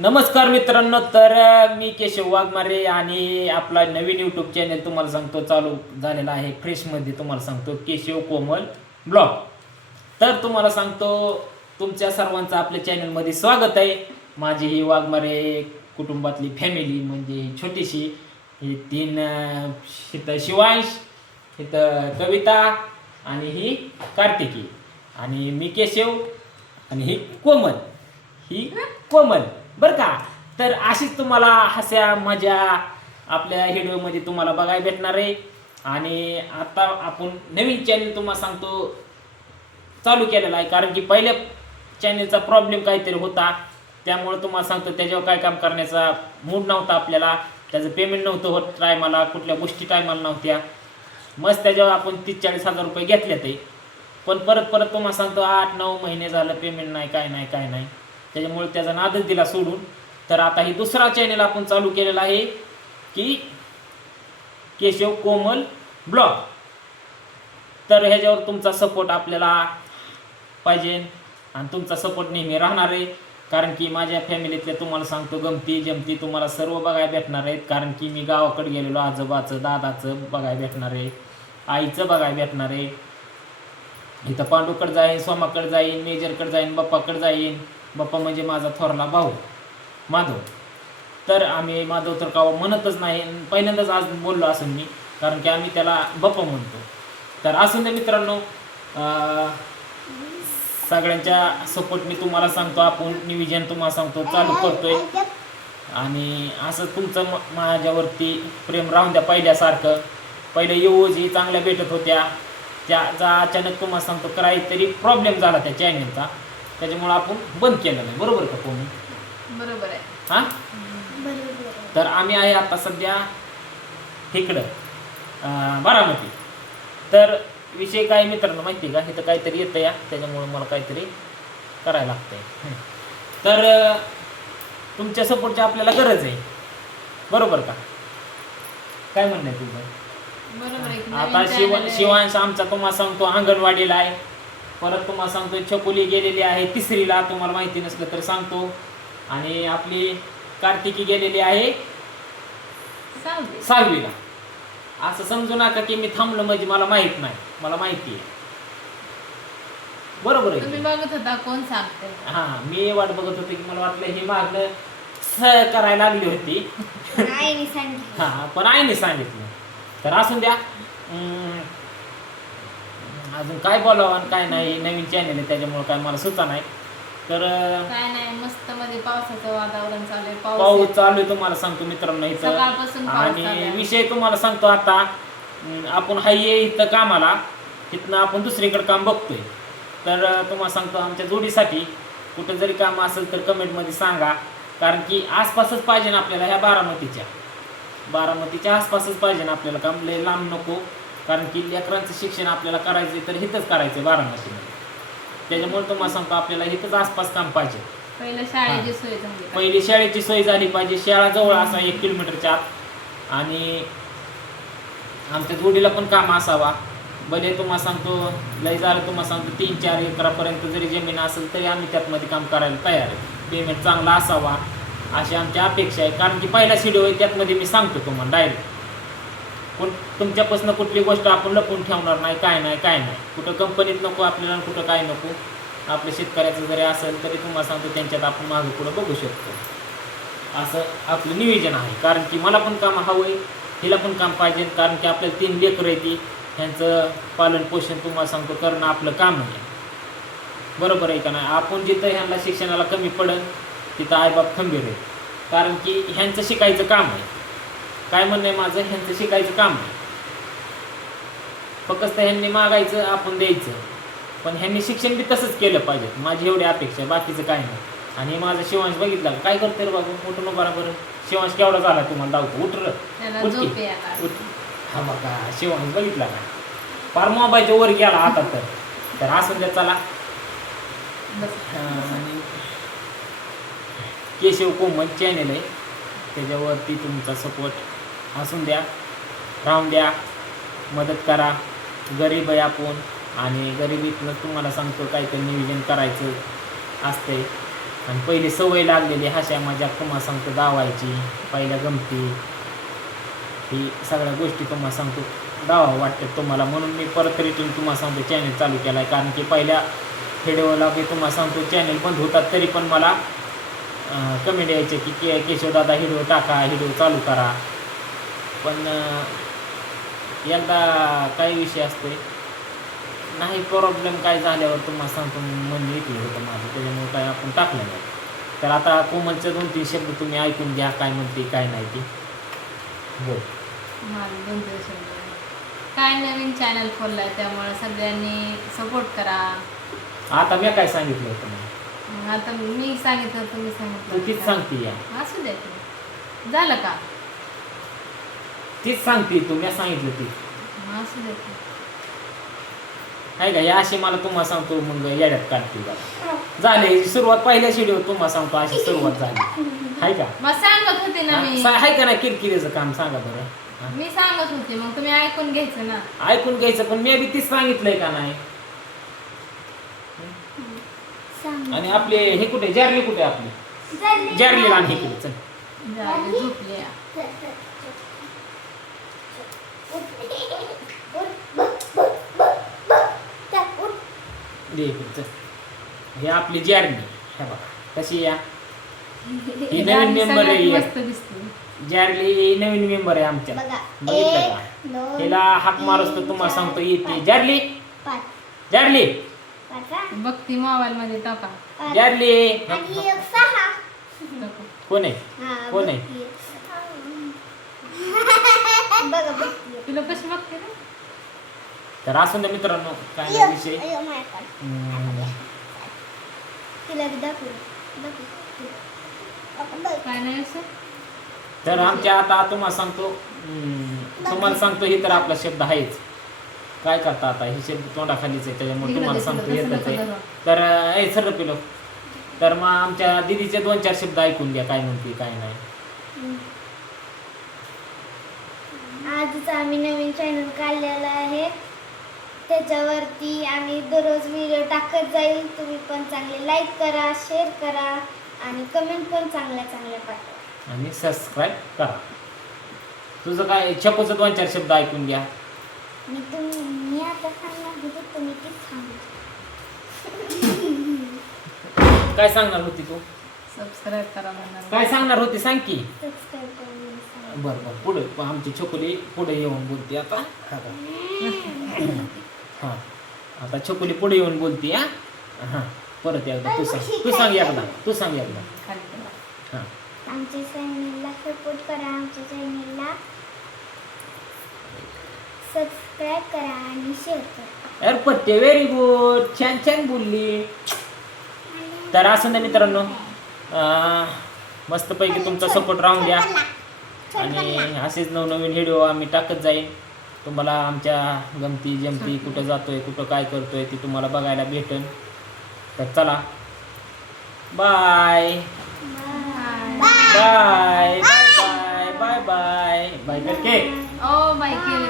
नमस्कार मित्रांनो, तर मी केशव वाघमारे आणि आपला नवीन यूट्यूब चॅनल तुम्हाला सांगतो चालू झालेला आहे फ्रेशमध्ये. तुम्हाला सांगतो केशव कोमल ब्लॉग. तर तुम्हाला सांगतो तुमच्या सर्वांचं आपल्या चॅनलमध्ये स्वागत आहे. माझी ही वाघमारे कुटुंबातली फॅमिली म्हणजे ही छोटीशी ही तीन इथं शिवांश, इथं कविता आणि ही कार्तिकी आणि मी केशव आणि ही कोमल बरं का. तर अशीच तुम्हाला हस्या मजा आपल्या व्हिडिओमध्ये तुम्हाला बघायला भेटणार आहे. आणि आता आपण नवीन चॅनल तुम्हाला सांगतो चालू केलेला आहे, कारण की पहिल्या चॅनलचा प्रॉब्लेम काहीतरी होता, त्यामुळे तुम्हाला सांगतो त्याच्यावर काय काम करण्याचा मूड नव्हता आपल्याला, त्याचं पेमेंट नव्हतं होत टायमाला, कुठल्या गोष्टी टायमाला नव्हत्या. मस्त त्याच्यावर आपण 30-40 हजार रुपये घेतले ते, पण परत तुम्हाला सांगतो 8-9 महिने झालं पेमेंट नाही, काय नाही. त्याच्यामुळे त्याचा नादच दिला सोडून. तर आता ही दुसरा चॅनल आपण चालू केलेला आहे की केशव कोमल ब्लॉग. तर ह्याच्यावर तुमचा सपोर्ट आपल्याला पाहिजे आणि तुमचा सपोर्ट नेहमी राहणार आहे, कारण की माझ्या फॅमिलीतल्या तुम्हाला सांगतो गमती जमती तुम्हाला सर्व बघायला भेटणार आहेत. कारण की मी गावाकडे गेलेलो, आजोबाचं दादाचं बघायला भेटणार आहे, आईचं बघायला भेटणार आहे. इथं पांडूकडे जाईन, सोमाकडे जाईन, मेजरकडे जाईन, बाप्पाकडे जाईन. बाप्पा म्हणजे माझा थोरला भाऊ माधव. तर आम्ही माधव तर का म्हणतच नाही, पहिल्यांदाच आज बोललो असं मी, कारण की आम्ही त्याला बाप्पा म्हणतो. तर असून दे मित्रांनो, सगळ्यांच्या सपोर्टने तुम्हाला सांगतो आपण नियोजन तुम्हाला सांगतो चालू करतोय. आणि असं तुमचं माझ्यावरती प्रेम राहून द्या पहिल्यासारखं. पहिले येऊजी चांगल्या भेटत होत्या, त्याचा अचानक तुम्हाला सांगतो काहीतरी प्रॉब्लेम झाला त्या चॅनलचा, त्याच्यामुळे आपण बंद केलं नाही. बरोबर का कोणी? बरोबर आहे. हां, तर आम्ही आहे आता सध्या इकडं बारामती. तर विषय काय मित्रांनो माहिती आहे का, इथं काहीतरी येतं या, त्याच्यामुळे मला काहीतरी करायला लागतंय. तर तुमच्या सपोर्टची आपल्याला गरज आहे, बरोबर का? काय म्हणणं आहे तुझं? बरोबर आहे. आता शिवांश आमचा तुम्हाला सांगतो अंगणवाडीला आहे, परत तुम्हाला सांगतो छकुली गेलेली आहे 3रीला, तुम्हाला माहिती नसलं तर सांगतो. आणि आपली कार्तिकी गेलेली आहे 6वीला. असं समजू नका की मी थांबलो म्हणजे मला माहित नाही, मला माहिती आहे. बरोबर आहे. तुम्ही बघत होता कोण सांगते? हां, मी वाट बघत होते की मला वाटलं ही मागणं करायला लागली होती. हां, पण आईने सांगितलं. तर असून द्या. अजून काय बोलावं आणि काय नाही, नवीन चॅनल आहे त्याच्यामुळे काय मला सुचा नाही. तर काय नाही, मस्त मध्ये पावसाचं वातावरण चालू आहे. पाऊस चालू आहे तुम्हाला सांगतो मित्रांनो इथं. सकाळपासून पाऊस चालू आणि आहे. विषय तुम्हाला सांगतो आता आपण हाय इथं कामाला, तिथनं आपण दुसरीकडे काम बघतोय. तर तुम्हाला सांगतो आमच्या जोडीसाठी कुठं जरी काम असेल तर कमेंटमध्ये सांगा, कारण की आसपासच पाहिजे ना आपल्याला, ह्या बारामतीच्या आसपासच पाहिजे ना आपल्याला काम, लय लांब नको. कारण की लेकरांचं शिक्षण आपल्याला करायचं तर इथंच करायचं बारामतीमध्ये, त्याच्यामुळे तुम्हाला सांगतो आपल्याला इथंच आसपास काम पाहिजे. पहिलं शाळेची सोय झाली, पहिली शाळेची सोय झाली पाहिजे, शाळा जवळ असा 1 किलोमीटरच्या आत. आणि आमच्या जोडीला पण काम असावा. भले तुम्हाला सांगतो लय झालं, तुम्हाला सांगतो 3-4 एकरापर्यंत जरी जमीन असेल तरी आम्ही त्यातमध्ये काम करायला तयार आहे. पेमेंट चांगला असावा अशी आमची अपेक्षा आहे. कारण की पहिला व्हिडिओ आहे त्यातमध्ये मी सांगतो तुम्हाला डायरेक्ट, पण तुमच्यापासून कुठली गोष्ट आपण लपवून ठेवणार नाही, काय नाही. कुठं कंपनीत नको आपल्याला, कुठं काय नको. आपल्या शेतकऱ्याचं जरी असेल तरी तुम्हाला सांगतो त्यांच्यात आपण मागं पुढं बघू शकतो, असं आपलं नियोजन आहे. कारण की मला पण काम हवं आहे, हिला पण काम पाहिजे, कारण की आपल्याला 3 लेकरं आहे, ती त्यांचं पालन पोषण तुम्हाला सांगतो करणं आपलं काम आहे. बरोबर आहे का नाही? आपण जिथं ह्यांना शिक्षणाला कमी पडेल तिथं आईबाप खंबीर आहे, कारण की ह्यांचं शिकायचं काम आहे. काय म्हणणं आहे माझं, ह्यांचं शिकायचं काम आहे. फक्त ह्यांनी मागायचं, आपण द्यायचं. पण ह्यांनी शिक्षण बी तसंच केलं पाहिजे, माझी एवढी अपेक्षा, बाकीचं काय नाही. आणि माझा शिवांश बघितला काय करते रे बाबू, उठून बरोबर. शिवांश केवढा झाला तुम्हाला दावतो, उठ. हा बघा शिवांश बघितला का, फार मोबाईलच्या वर गेला आता. तर असं द्या चला. आणि केशव कोमल चॅनल आहे, त्याच्यावरती तुमचा सपोर्ट असून द्या, राहून द्या, मदत करा. गरीब आहे आपण, आणि गरिबीतनं तुम्हाला सांगतो काहीतरी नियोजन करायचं असते. आणि पहिली सवय लागलेली हास्या मजा तुम्हाला सांगतो गावायची, पहिल्या गमती, ही सगळ्या गोष्टी तुम्हाला सांगतो गावा वाटतात तुम्हाला. म्हणून मी परत रिटर्न तुम्हाला सांगतो चॅनल चालू केला आहे. कारण की पहिल्या व्हिडिओला मी तुम्हाला सांगतो चॅनल बंद होतात तरी पण मला कमेंट यायचे की केशवदादा व्हिडिओ टाका, व्हिडिओ चालू करा. पण एकदा काही विषय असतोय नाही, प्रॉब्लेम काय झाल्यावर तुम्हाला सांगतो मन विकलं होतं माझं, त्याच्यामुळे काय आपण टाकलं नाही. तर आता कोमलचे 2-3 शब्द तुम्ही ऐकून घ्या, काय म्हणते काय नाही ती बोल. माझं 2-3 शब्द काय नवीन चॅनल खोललाय त्यामुळे सगळ्यांनी सपोर्ट करा. आता मी काय सांगितलं होतं मग? मग आता मी सांगितलं तुम्ही तू सांगितलं तीच सांगते या, असू द्या की. झालं का? तीच सांगते तू, मी सांगितलं ती असू द्या की. आहे का. या अशी मला तुम्हाला सांगतो मग येड्यात काढते बघा. झाले सुरुवात पहिल्या व्हिडिओ तुम्हाला सांगतो अशी सुरुवात झाली आहे का. मग सांगत होते ना मी. आहे का नाही किरकिरीचं काम सांगा बरं. मी सांगत होते मग तुम्ही ऐकून घ्यायचं ना. ऐकून घ्यायचं पण मी बी तीच सांगितलंय का नाही. आणि आपले हे कुठे जारली कुठे आपली जारली आणि हे कुठे चल झालं, झोपले. दे इकडे चल. हे आपली जारली हे बघा कशी या. ही नवीन मेंबर आहे. मस्त दिसते. जारली नवीन मेंबर आहे आमच्या. बघितलं का. हिला हाक मारूस तर तुम्हाला सांगतो येते. जारली जारली बघती मोबाईल मध्ये टाका. जारली टाका. कोण आहे कोण आहे. तुला कशी बघते ना. तर असं ना मित्रांनो काय नाही विषय. काय नाही असं. तर आमच्या आता तुम्हाला सांगतो तुम्हाला सांगतो हे तर आपला शब्द आहेच. काय करता आता हे शब्द तोंडाखालीच आहे त्याच्यामुळे तुम्हाला सांगतो येतच आहे. तर सर पिलो तर मग आमच्या दीदीचे 2-4 शब्द ऐकून घ्या काय म्हणते काय नाही. आजच आम्ही नवीन चॅनल काढलेला आहे, त्याच्यावरती आम्ही दररोज व्हिडिओ टाकत जाईल. तुम्ही पण चांगले लाईक करा, शेअर करा आणि कमेंट पण चांगल्या चांगल्या पाठवा आणि सबस्क्राईब करा. तुझं काय छपूचं 2-4 शब्द ऐकून घ्या. मी आता सांगणार होते तुम्ही ती सांगा. काय सांगणार होती तू. सबस्क्राईब करा म्हणणार. काय सांगणार होती सांग की. सबस्क्राईब करून बरं बरं पुढे आमची छकुली पुढे येऊन बोलते आता. हां आता छकुली पुढे येऊन बोलते. हां परत एकदा तू सांग एकदा तू सांग एकदा. खाली करा. हां आमच्या चॅनलला सपोर्ट करा, आमच्या चॅनलला सबस्क्राईब करा आणि शेअर करा. अरे पट्टे व्हेरी गुड छान छान बोलली. तर असं ना मित्रांनो मस्तपैकी तुमचा सपोर्ट राहून द्या आणि असेच नवनवीन व्हिडिओ आम्ही टाकत जाईल. तुम्हाला आमच्या गमती जमती कुठं जातोय कुठं काय करतोय ती तुम्हाला बघायला भेटेल. तर चला bye bye bye bye bye bye bye करके. ओ बाय केलं.